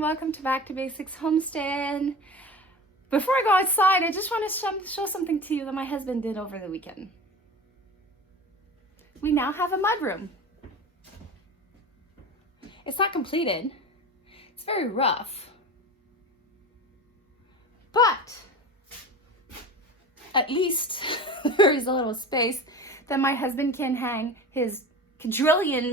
everyone, welcome to Back to Basics Homestead. Before I go outside, I just want to show something to you that my husband did over the weekend. We now have a mudroom. It's not completed. It's very rough. But at least there is a little space that my husband can hang his quadrillion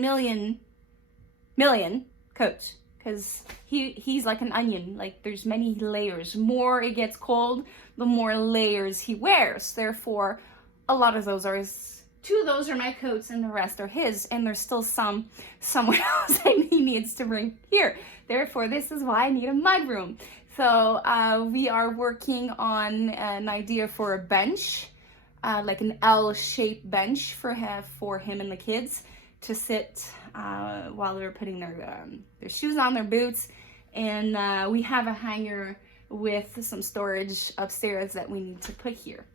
million coats, because he's like an onion. Like, there's many layers. More it gets cold, the more layers he wears. Therefore, a lot of those are two of those are my coats and the rest are his, and there's still some somewhere else that he needs to bring here. Therefore, this is why I need a mudroom. So we are working on an idea for a bench, like an L-shaped bench for him and the kids to sit while they're putting their shoes on, their boots. And we have a hanger with some storage upstairs that we need to put here.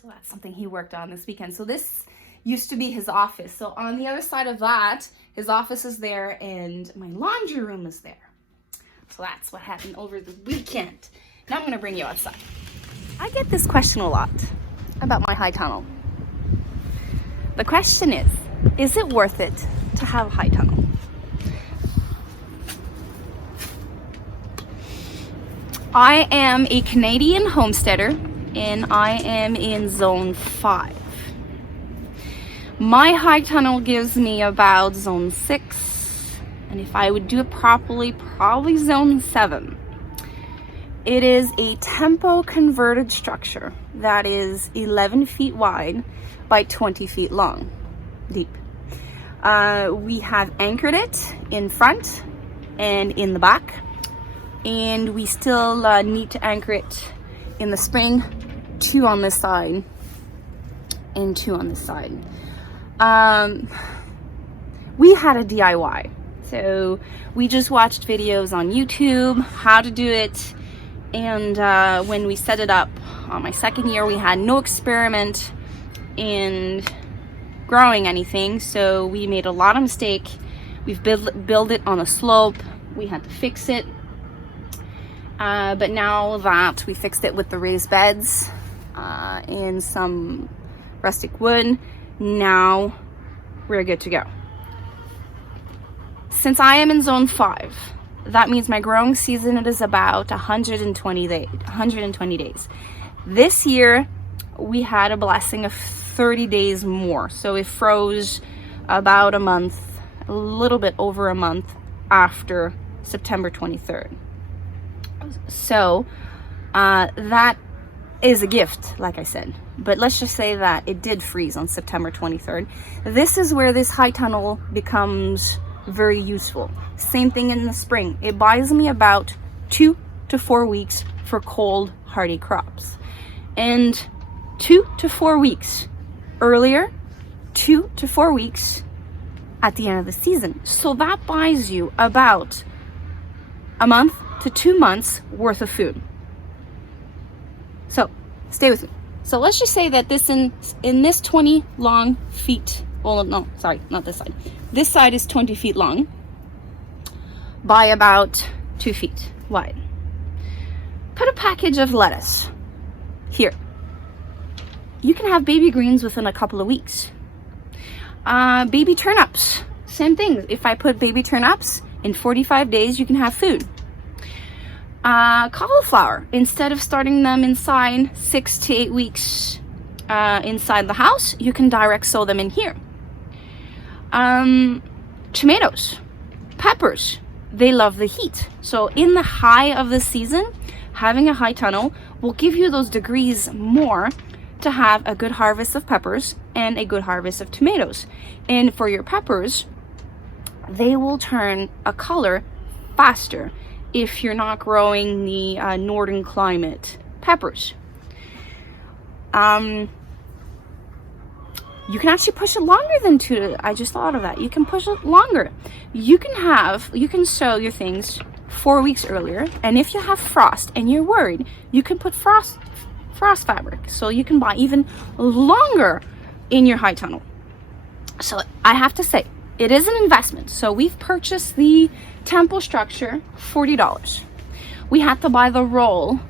So that's something he worked on this weekend. So this used to be his office. So on the other side of that, his office is there and my laundry room is there. So that's what happened over the weekend. Now I'm gonna bring you outside. I get this question a lot about my high tunnel. The question is it worth it to have a high tunnel? I am a Canadian homesteader and I am in zone 5. My high tunnel gives me about zone 6. And if I would do it properly, probably zone 7. It is a tempo converted structure that is 11 feet wide by 20 feet long, deep. We have anchored it in front and in the back, and we still need to anchor it in the spring, 2 on this side and 2 on this side. We had a DIY. So we just watched videos on YouTube, how to do it. And when we set it up on my second year, we had no experiment in growing anything. So we made a lot of mistake. We've built it on a slope. We had to fix it. But now that we fixed it with the raised beds and some rustic wood, now we're good to go. Since I am in zone 5, that means my growing season is about 120 days. This year, we had a blessing of 30 days more. So it froze about a month, a little bit over a month after September 23rd. So that is a gift, like I said. But let's just say that it did freeze on September 23rd. This is where this high tunnel becomes very useful. Same thing in the spring. It buys me about 2 to 4 weeks for cold hardy crops, and 2 to 4 weeks earlier, 2 to 4 weeks at the end of the season. So that buys you about a month to 2 months worth of food. So stay with me. So let's just say that this in this 20 long feet, well, no, sorry, not this side. This side is 20 feet long by about 2 feet wide. Put a package of lettuce here. You can have baby greens within a couple of weeks. Baby turnips, same thing. If I put baby turnips, in 45 days, you can have food. Cauliflower, instead of starting them inside 6 to 8 weeks inside the house, you can direct sow them in here. Tomatoes, peppers, they love the heat. So in the high of the season, having a high tunnel will give you those degrees more to have a good harvest of peppers and a good harvest of tomatoes. And for your peppers, they will turn a color faster if you're not growing the northern climate peppers. You can actually push it longer than 2. I just thought of that. You can push it longer. You can sow your things 4 weeks earlier, and if you have frost and you're worried, you can put frost fabric, so you can buy even longer in your high tunnel. So I have to say, it is an investment. So we've purchased the temple structure, $40. We had to buy the roll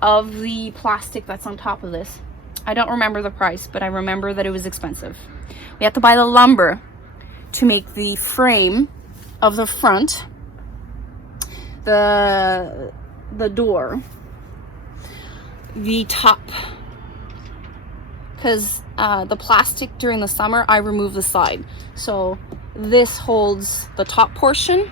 of the plastic that's on top of this. I don't remember the price, but I remember that it was expensive. We had to buy the lumber to make the frame of the front, the door, the top, because the plastic during the summer I remove the side, so this holds the top portion,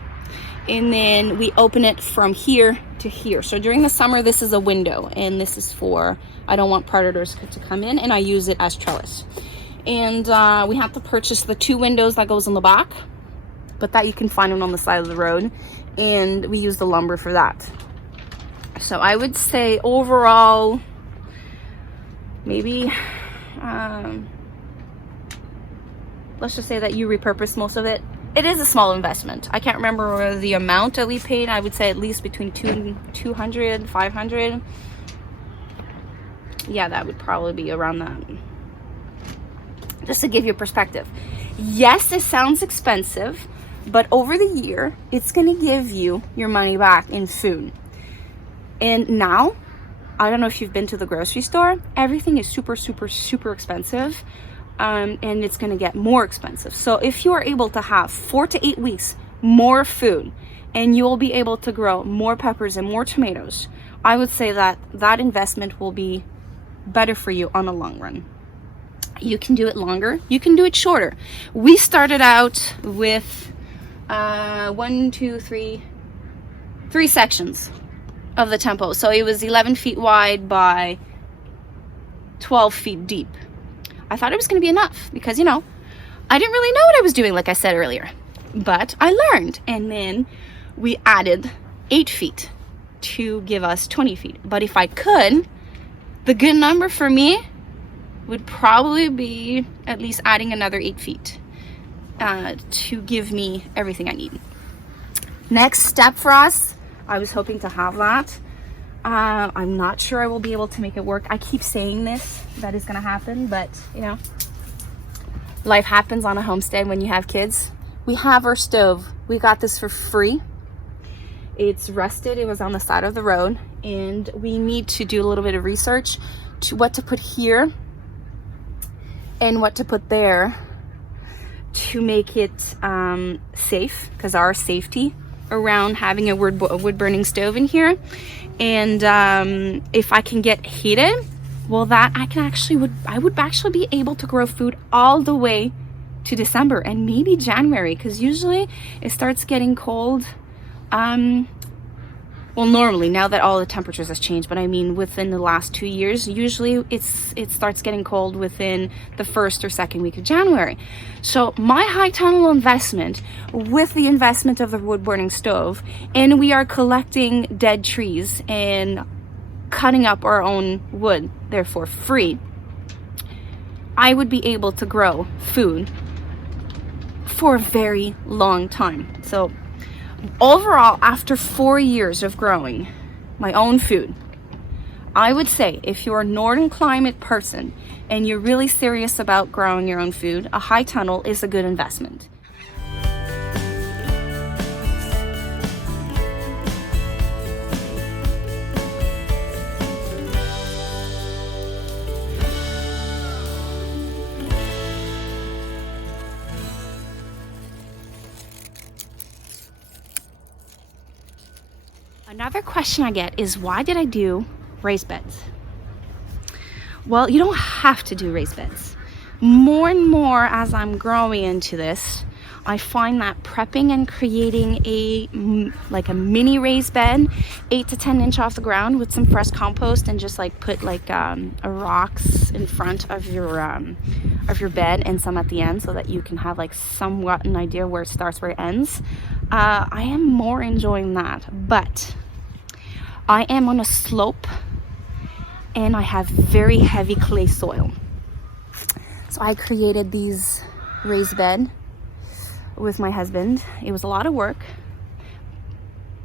and then we open it from here to here. So during the summer this is a window, and this is for, I don't want predators to come in, and I use it as trellis. And we have to purchase the 2 windows that goes in the back, but that you can find them on the side of the road, and we use the lumber for that. So I would say overall maybe let's just say that you repurpose most of it. It is a small investment. I can't remember the amount that we paid. I would say at least between 200 500. Yeah, that would probably be around that. Just to give you a perspective. Yes, it sounds expensive, but over the year, it's going to give you your money back in food. And now, I don't know if you've been to the grocery store, everything is super, super, super expensive. And it's going to get more expensive. So if you are able to have 4 to 8 weeks more food, and you will be able to grow more peppers and more tomatoes, I would say that that investment will be better for you on the long run. You can do it longer, you can do it shorter. We started out with 3 sections of the tempo. So it was 11 feet wide by 12 feet deep. I thought it was going to be enough because, you know, I didn't really know what I was doing, like I said earlier. But I learned, and then we added 8 feet to give us 20 feet. But if I could, the good number for me would probably be at least adding another 8 feet to give me everything I need. Next step for us, I was hoping to have that. I'm not sure I will be able to make it work. I keep saying this, that is gonna happen, but you know, life happens on a homestead when you have kids. We have our stove. We got this for free. It's rusted, it was on the side of the road, and we need to do a little bit of research to what to put here and what to put there to make it safe, because our safety around having a wood burning stove in here. And if I can get heated, well, that I would actually be able to grow food all the way to December and maybe January, because usually it starts getting cold. Well, normally, now that all the temperatures has changed, but I mean within the last 2 years, usually it starts getting cold within the 1st or 2nd week of January. So my high tunnel investment with the investment of the wood burning stove, and we are collecting dead trees and cutting up our own wood, therefore free, I would be able to grow food for a very long time. So overall, after 4 years of growing my own food, I would say if you're a northern climate person and you're really serious about growing your own food, a high tunnel is a good investment. Another question I get is, why did I do raised beds? Well, you don't have to do raised beds. More and more as I'm growing into this, I find that prepping and creating a mini raised bed, 8 to 10 inch off the ground with some fresh compost, and just like put a rocks in front of your bed and some at the end, so that you can have like somewhat an idea where it starts, where it ends. I am more enjoying that, but I am on a slope and I have very heavy clay soil. So I created these raised bed with my husband. It was a lot of work,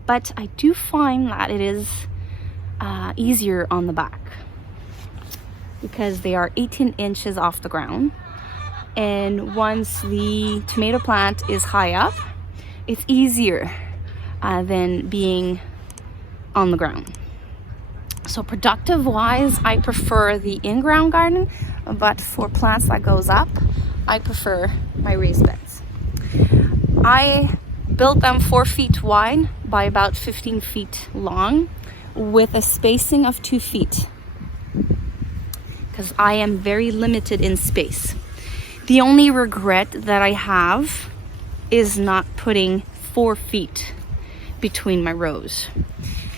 but I do find that it is easier on the back because they are 18 inches off the ground. And once the tomato plant is high up, it's easier than being on the ground. So productive wise, I prefer the in-ground garden, but for plants that goes up, I prefer my raised beds. I built them 4 feet wide by about 15 feet long with a spacing of 2 feet because I am very limited in space. The only regret that I have is not putting 4 feet between my rows.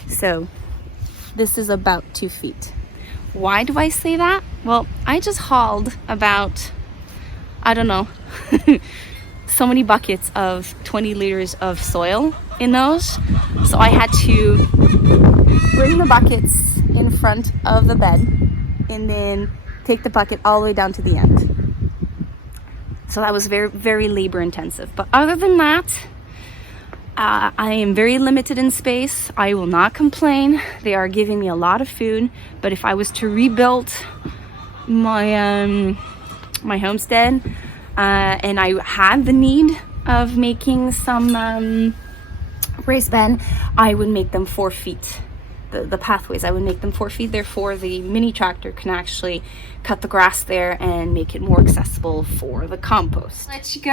So this is about 2 feet. Why do I say that? Well, I just hauled about, I don't know, so many buckets of 20 liters of soil in those. So I had to bring the buckets in front of the bed and then take the bucket all the way down to the end. So that was very, very labor intensive. But other than that, I am very limited in space. I will not complain. They are giving me a lot of food. But if I was to rebuild my my homestead, and I had the need of making some raised bed, I would make them 4 feet. The pathways, I would make them 4 feet. Therefore, the mini tractor can actually cut the grass there and make it more accessible for the compost. Let you go.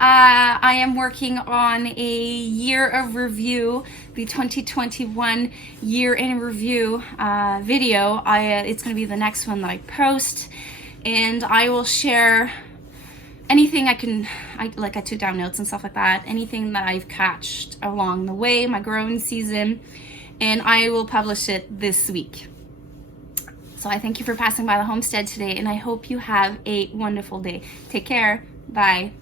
I am working on a year of review, the 2021 year in review video. It's going to be the next one that I post, and I will share anything I took down notes and stuff like that, anything that I've catched along the way, my growing season, and I will publish it this week. So I thank you for passing by the homestead today, and I hope you have a wonderful day. Take care. Bye.